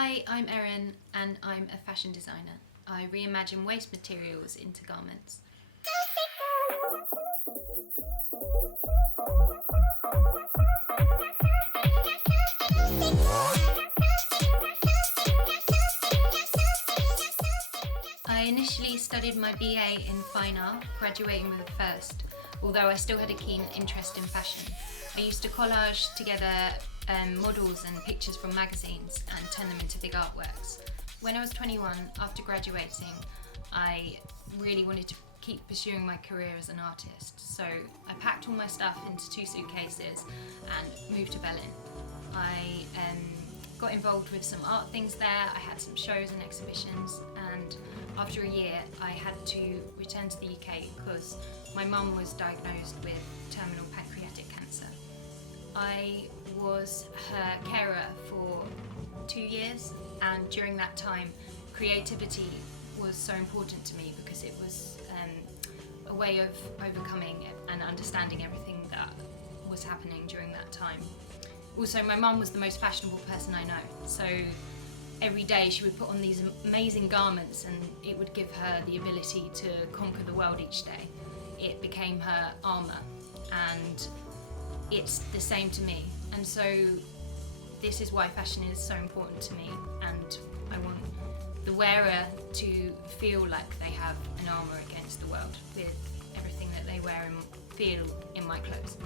Hi, I'm Erin and I'm a fashion designer. I reimagine waste materials into garments. I initially studied my BA in fine art, graduating with a first, although I still had a keen interest in fashion. I used to collage together models and pictures from magazines and turn them into big artworks. When I was 21, after graduating, I really wanted to keep pursuing my career as an artist, so I packed all my stuff into 2 suitcases and moved to Berlin. I got involved with some art things there, I had some shows and exhibitions, and after a year I had to return to the UK because my mum was diagnosed with terminal pancreatic cancer. I was her carer for 2 years, and during that time creativity was so important to me because it was a way of overcoming and understanding everything that was happening during that time. Also, my mum was the most fashionable person I know, so every day she would put on these amazing garments and it would give her the ability to conquer the world each day. It became her armour, and it's the same to me. And so this is why fashion is so important to me, and I want the wearer to feel like they have an armour against the world with everything that they wear and feel in my clothes.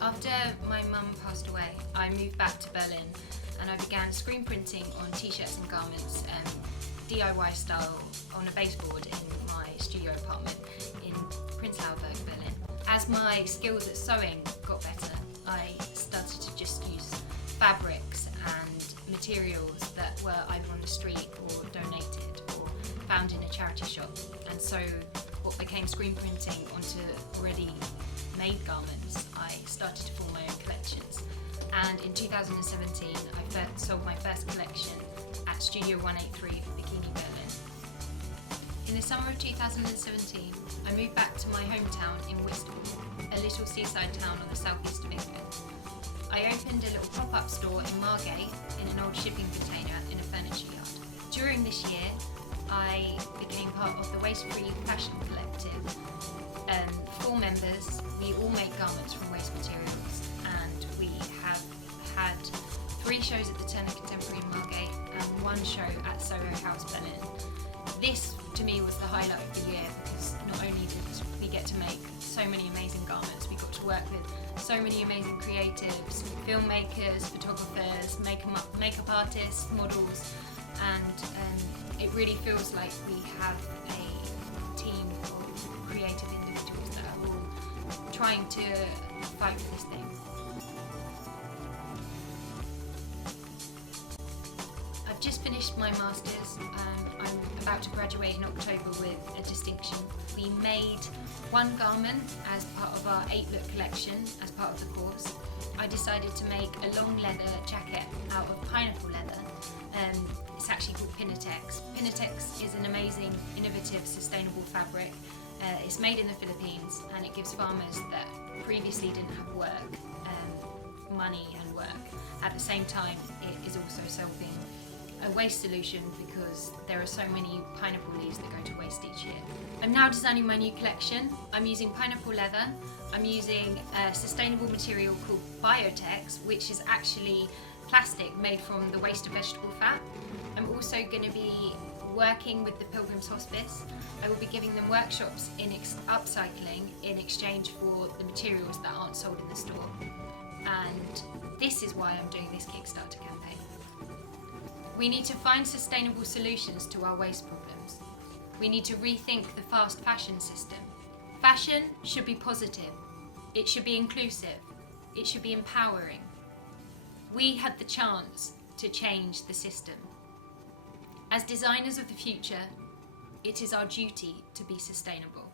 After my mum passed away, I moved back to Berlin and I began screen printing on t-shirts and garments, DIY style, on a baseboard in my studio apartment in Prenzlauer Berg, Berlin. As my skills at sewing got better, I started to just use fabrics and materials that were either on the street or donated or found in a charity shop. And so what became screen printing onto already made garments, I started to form my own collections. And in 2017, I sold my first collection at Studio 183 for Bikini Berlin. In the summer of 2017, I moved back to my hometown in Whitstable, a little seaside town on the southeast of England. I opened a little pop-up store in Margate in an old shipping container in a furniture yard. During this year, I became part of the Waste-Free Fashion Collective. 4 members, we all make garments from waste materials, and we have had 3 shows at the Turner Contemporary in Margate and 1 show at Soho House Berlin. This to me was the highlight of the year because not only did we get to make so many amazing garments, we got to work with so many amazing creatives, filmmakers, photographers, makeup artists, models, and it really feels like we have a team of creative individuals that are all trying to fight for this thing. I've just finished my Masters. I'm about to graduate in October with a distinction. We made 1 garment as part of our 8-look collection as part of the course. I decided to make a long leather jacket out of pineapple leather. It's actually called Pinatex. Pinatex is an amazing, innovative, sustainable fabric. It's made in the Philippines, and it gives farmers that previously didn't have work, money and work. At the same time, it is also solving a waste solution because there are so many pineapple leaves that go to waste each year. I'm now designing my new collection. I'm using pineapple leather. I'm using a sustainable material called Biotex, which is actually plastic made from the waste of vegetable fat. I'm also going to be working with the Pilgrim's Hospice. I will be giving them workshops in upcycling in exchange for the materials that aren't sold in the store. And this is why I'm doing this Kickstarter campaign. We need to find sustainable solutions to our waste problems. We need to rethink the fast fashion system. Fashion should be positive. It should be inclusive. It should be empowering. We had the chance to change the system. As designers of the future, it is our duty to be sustainable.